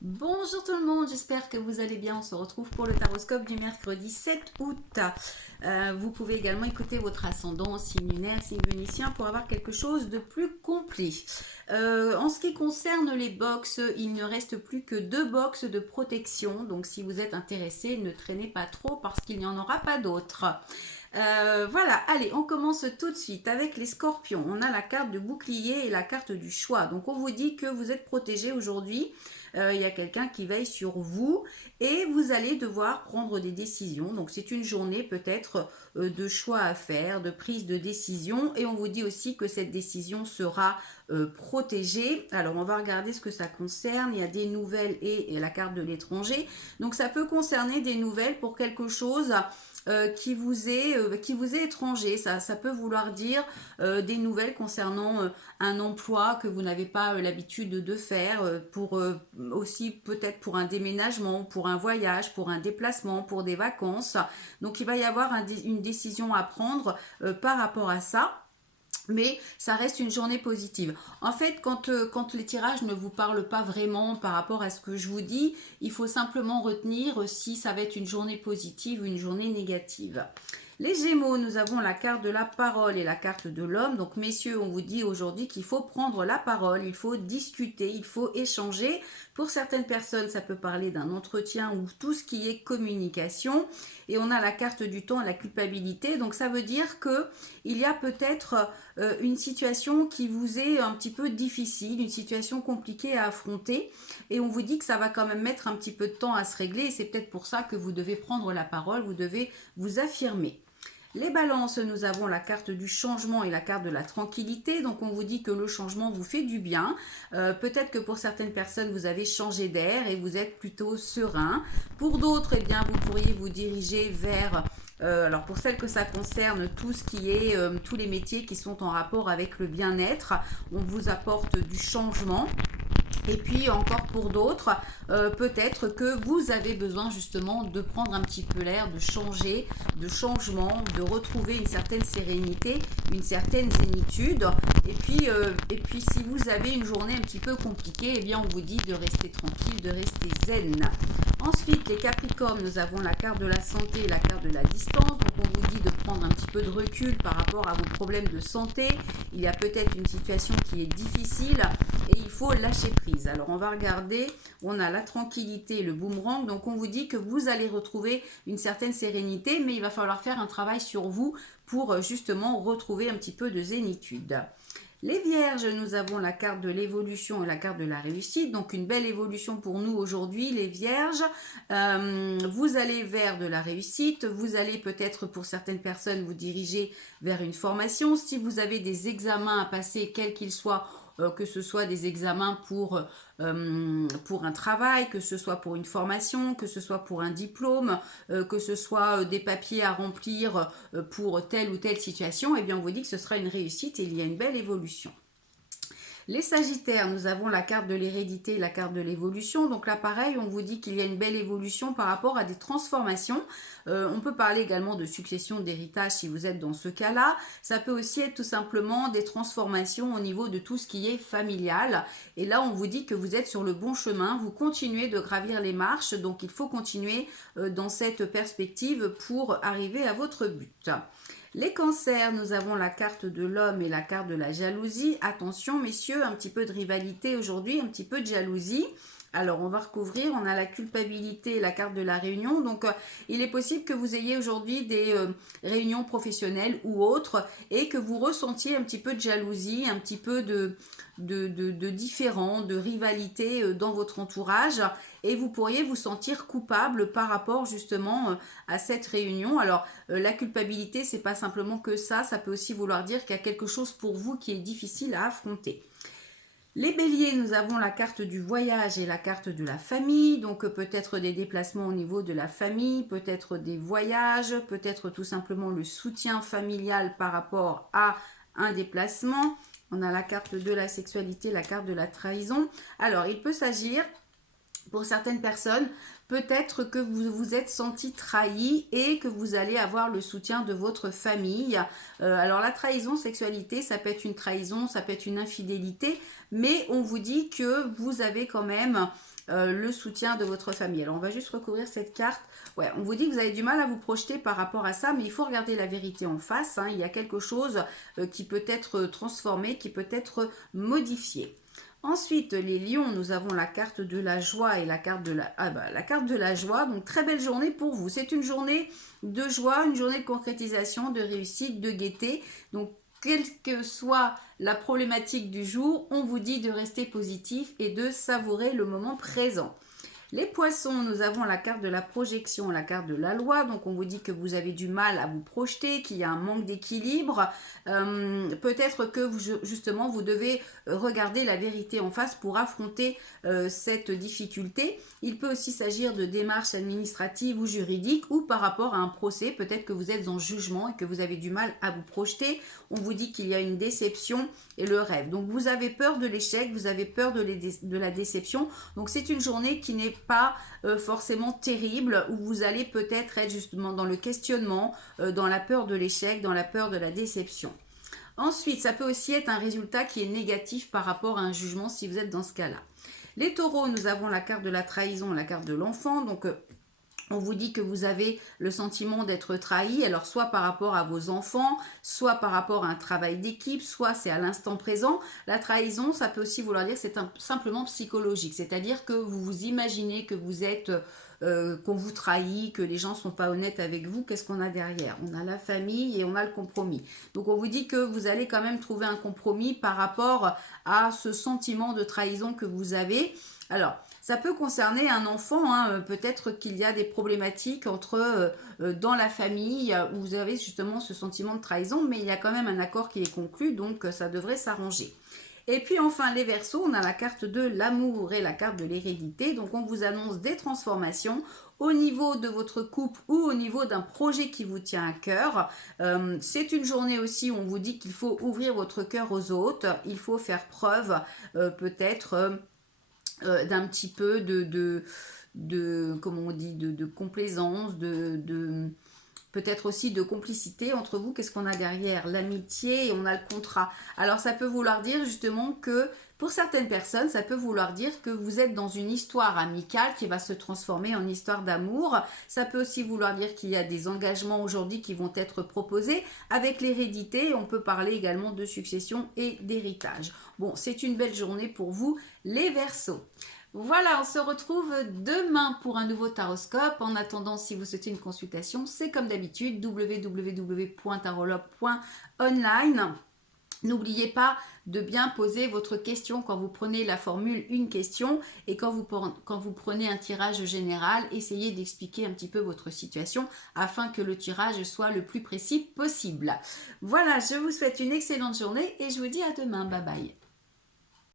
Bonjour tout le monde, j'espère que vous allez bien. On se retrouve pour le taroscope du mercredi 7 août. Vous pouvez également écouter votre ascendant, signe lunaire, signe vénitien pour avoir quelque chose de plus complet. En ce qui concerne les box, il ne reste plus que 2 box de protection. Donc si vous êtes intéressé, ne traînez pas trop parce qu'il n'y en aura pas d'autres. Voilà, allez, on commence tout de suite avec les scorpions. On a la carte de bouclier et la carte du choix. Donc on vous dit que vous êtes protégé aujourd'hui. Il y a quelqu'un qui veille sur vous et vous allez devoir prendre des décisions. Donc c'est une journée peut-être de choix à faire, de prise de décision. Et on vous dit aussi que cette décision sera protégée. Alors on va regarder ce que ça concerne. Il y a des nouvelles et la carte de l'étranger. Donc ça peut concerner des nouvelles pour quelque chose qui vous est étranger. Ça peut vouloir dire des nouvelles concernant un emploi que vous n'avez pas l'habitude de faire, pour aussi peut-être pour un déménagement, pour un voyage, pour un déplacement, pour des vacances. Donc il va y avoir une décision à prendre par rapport à ça. Mais ça reste une journée positive. En fait, quand les tirages ne vous parlent pas vraiment par rapport à ce que je vous dis, il faut simplement retenir si ça va être une journée positive ou une journée négative. Les Gémeaux, nous avons la carte de la parole et la carte de l'homme. Donc messieurs, on vous dit aujourd'hui qu'il faut prendre la parole, il faut discuter, il faut échanger. Pour certaines personnes, ça peut parler d'un entretien ou tout ce qui est communication. Et on a la carte du temps et la culpabilité. Donc ça veut dire que il y a peut-être une situation qui vous est un petit peu difficile, une situation compliquée à affronter. Et on vous dit que ça va quand même mettre un petit peu de temps à se régler. Et c'est peut-être pour ça que vous devez prendre la parole, vous devez vous affirmer. Les balances, nous avons la carte du changement et la carte de la tranquillité. Donc on vous dit que le changement vous fait du bien. Peut-être que pour certaines personnes, vous avez changé d'air et vous êtes plutôt serein. Pour d'autres, eh bien, vous pourriez vous diriger vers... alors pour celles que ça concerne, tout ce qui est tous les métiers qui sont en rapport avec le bien-être, on vous apporte du changement. Et puis encore pour d'autres, peut-être que vous avez besoin justement de prendre un petit peu l'air, de changer, de changement, de retrouver une certaine sérénité, une certaine zénitude. Et puis si vous avez une journée un petit peu compliquée, eh bien on vous dit de rester tranquille, de rester zen. Ensuite, les Capricornes, nous avons la carte de la santé et la carte de la distance. Donc on vous dit de prendre un petit peu de recul par rapport à vos problèmes de santé. Il y a peut-être une situation qui est difficile et il faut lâcher prise. Alors on va regarder, on a la tranquillité, le boomerang, donc on vous dit que vous allez retrouver une certaine sérénité, mais il va falloir faire un travail sur vous pour justement retrouver un petit peu de zénitude. Les vierges, nous avons la carte de l'évolution et la carte de la réussite. Donc une belle évolution pour nous aujourd'hui, les vierges. Vous allez vers de la réussite. Vous allez peut-être pour certaines personnes vous diriger vers une formation. Si vous avez des examens à passer, quels qu'ils soient, que ce soit des examens pour un travail, que ce soit pour une formation, que ce soit pour un diplôme, que ce soit des papiers à remplir pour telle ou telle situation, eh bien on vous dit que ce sera une réussite et il y a une belle évolution. Les Sagittaires, nous avons la carte de l'hérédité et la carte de l'évolution. Donc là, pareil, on vous dit qu'il y a une belle évolution par rapport à des transformations. On peut parler également de succession d'héritage si vous êtes dans ce cas-là. Ça peut aussi être tout simplement des transformations au niveau de tout ce qui est familial. Et là, on vous dit que vous êtes sur le bon chemin. Vous continuez de gravir les marches. Donc, il faut continuer dans cette perspective pour arriver à votre but. Les cancers, nous avons la carte de l'homme et la carte de la jalousie. Attention messieurs, un petit peu de rivalité aujourd'hui, un petit peu de jalousie. Alors on va recouvrir, on a la culpabilité et la carte de la réunion. Donc il est possible que vous ayez aujourd'hui des réunions professionnelles ou autres et que vous ressentiez un petit peu de jalousie, un petit peu de différend, de rivalité dans votre entourage et vous pourriez vous sentir coupable par rapport justement à cette réunion. Alors la culpabilité, c'est pas simplement que ça peut aussi vouloir dire qu'il y a quelque chose pour vous qui est difficile à affronter. Les béliers, nous avons la carte du voyage et la carte de la famille, donc peut-être des déplacements au niveau de la famille, peut-être des voyages, peut-être tout simplement le soutien familial par rapport à un déplacement. On a la carte de la sexualité, la carte de la trahison. Alors, il peut s'agir Pour certaines personnes, peut-être que vous vous êtes senti trahi et que vous allez avoir le soutien de votre famille. Alors la trahison, sexualité, ça peut être une trahison, ça peut être une infidélité, mais on vous dit que vous avez quand même le soutien de votre famille. Alors on va juste recouvrir cette carte. Ouais, on vous dit que vous avez du mal à vous projeter par rapport à ça, mais il faut regarder la vérité en face. Il y a quelque chose qui peut être transformé, qui peut être modifié. Ensuite, les lions, nous avons la carte de la joie et la carte de la carte de la joie. Donc, très belle journée pour vous. C'est une journée de joie, une journée de concrétisation, de réussite, de gaieté. Donc, quelle que soit la problématique du jour, on vous dit de rester positif et de savourer le moment présent. Les poissons, nous avons la carte de la projection, la carte de la loi. Donc, on vous dit que vous avez du mal à vous projeter, qu'il y a un manque d'équilibre. Peut-être que justement, vous devez regarder la vérité en face pour affronter cette difficulté. Il peut aussi s'agir de démarches administratives ou juridiques ou par rapport à un procès. Peut-être que vous êtes en jugement et que vous avez du mal à vous projeter. On vous dit qu'il y a une déception et le rêve. Donc, vous avez peur de l'échec, vous avez peur de la déception. Donc, c'est une journée qui n'est pas forcément terrible, où vous allez peut-être être justement dans le questionnement, dans la peur de l'échec, dans la peur de la déception. Ensuite, ça peut aussi être un résultat qui est négatif par rapport à un jugement si vous êtes dans ce cas-là. Les taureaux, nous avons la carte de la trahison, la carte de l'enfant. Donc, on vous dit que vous avez le sentiment d'être trahi, alors soit par rapport à vos enfants, soit par rapport à un travail d'équipe, soit c'est à l'instant présent. La trahison, ça peut aussi vouloir dire que c'est simplement psychologique, c'est-à-dire que vous vous imaginez que vous êtes, qu'on vous trahit, que les gens ne sont pas honnêtes avec vous. Qu'est-ce qu'on a derrière? On a la famille et on a le compromis. Donc on vous dit que vous allez quand même trouver un compromis par rapport à ce sentiment de trahison que vous avez. Alors, ça peut concerner un enfant, peut-être qu'il y a des problématiques dans la famille où vous avez justement ce sentiment de trahison, mais il y a quand même un accord qui est conclu, donc ça devrait s'arranger. Et puis enfin les Verseaux, on a la carte de l'amour et la carte de l'hérédité, donc on vous annonce des transformations au niveau de votre couple ou au niveau d'un projet qui vous tient à cœur. C'est une journée aussi où on vous dit qu'il faut ouvrir votre cœur aux autres, il faut faire preuve peut-être d'un petit peu comment on dit, de complaisance, peut-être aussi de complicité entre vous. Qu'est-ce qu'on a derrière? L'amitié et on a le contrat. Alors ça peut vouloir dire justement que pour certaines personnes, ça peut vouloir dire que vous êtes dans une histoire amicale qui va se transformer en histoire d'amour. Ça peut aussi vouloir dire qu'il y a des engagements aujourd'hui qui vont être proposés. Avec l'hérédité, on peut parler également de succession et d'héritage. Bon, c'est une belle journée pour vous, les Verseaux. Voilà, on se retrouve demain pour un nouveau taroscope. En attendant, si vous souhaitez une consultation, c'est comme d'habitude www.tarologue.online. N'oubliez pas de bien poser votre question quand vous prenez la formule une question et quand vous prenez un tirage général, essayez d'expliquer un petit peu votre situation afin que le tirage soit le plus précis possible. Voilà, je vous souhaite une excellente journée et je vous dis à demain. Bye bye.